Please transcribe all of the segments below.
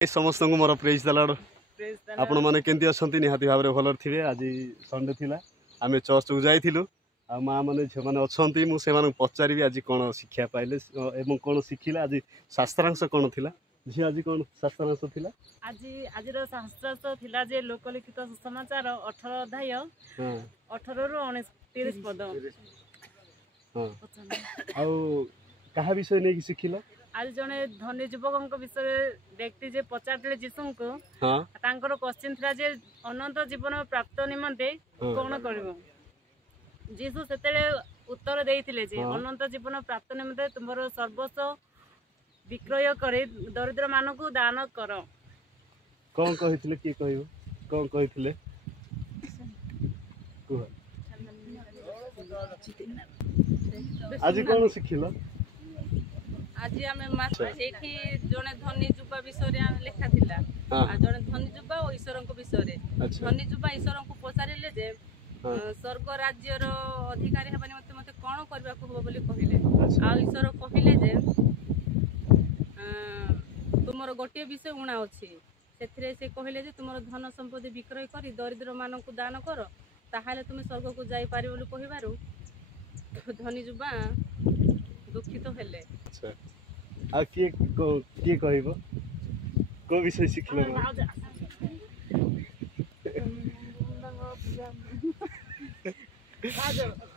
समस्त को मोर praise the Lord आपण माने केंती असंती निहाती भाबरे भलर थिबे। आज संडे थिला आमे चर्च को जाइथिलु आ माँ माने छे माने असंती मु से माने पचारिबी आज कोन शिक्षा पाइले एवं कोन शिखिला आज शास्त्रांश कोन थिला जी आज कोन शास्त्रांश थिला आज रो शास्त्रांश थिला जे लोकलिखित सुसमाचार 18 अध्याय 18 रु 29 पद हां आ कहा विषय नै शिखिला आज जने धनी युवक विषय व्यक्ति जे पचारले जीसु को तांकर क्वेश्चन थिला जे अनंत जीवन प्राप्त निमंते कोन करबो। जीसु सेतेले उत्तर देइथिले जे अनंत जीवन प्राप्त निमंते तुमरो सर्वस्व विक्रय करे दरिद्र मानकु दान कर। कोन कहिथिले की कहियो कोन कहिथिले आज कोन शिखिलो आज आमे सेठी जने धनी जुबा विषय लेखा थिला जने धनी जुबा और ईश्वर को विषय धनी जुबा ईश्वर को पचारिले जे स्वर्ग राज्य रो अधिकारी हेबानी मते कोन करबा को हो बोली कहिले आ ईश्वर कहिले जे तुमरो गोटे विषय उणा अछि सेथिरे से कहिले जे तुमरो धन संपत्ति विक्रय करी दरिद्र मानन को दान करो ताहाले तुम स्वर्ग को जाई पारि बोली कहिबारु धनी जुबा दुखित हेले। अच्छा आ के कहइबो को विषय शिखलो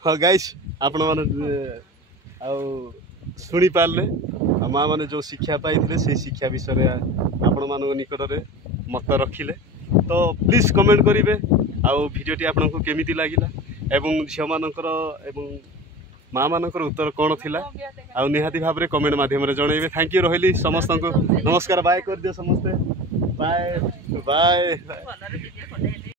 हाँ गाइस आपण माने आ सुनी पारले माँ माने जो शिक्षा पाइथिले से शिक्षा विषय आपण मानक निकट रे मत रखिले तो प्लीज कमेंट करिवे आ भिडियोटी आपनको केमिति लागिला एवं झियो मानकर एवं माँ मानकर उत्तर कौन थिला आ निहाती भाबरे कमेंट माध्यम रे जणैबे। थैंक यू रहिली समस्त को नमस्कार बाय कर दियो समस्ते बाय बाय।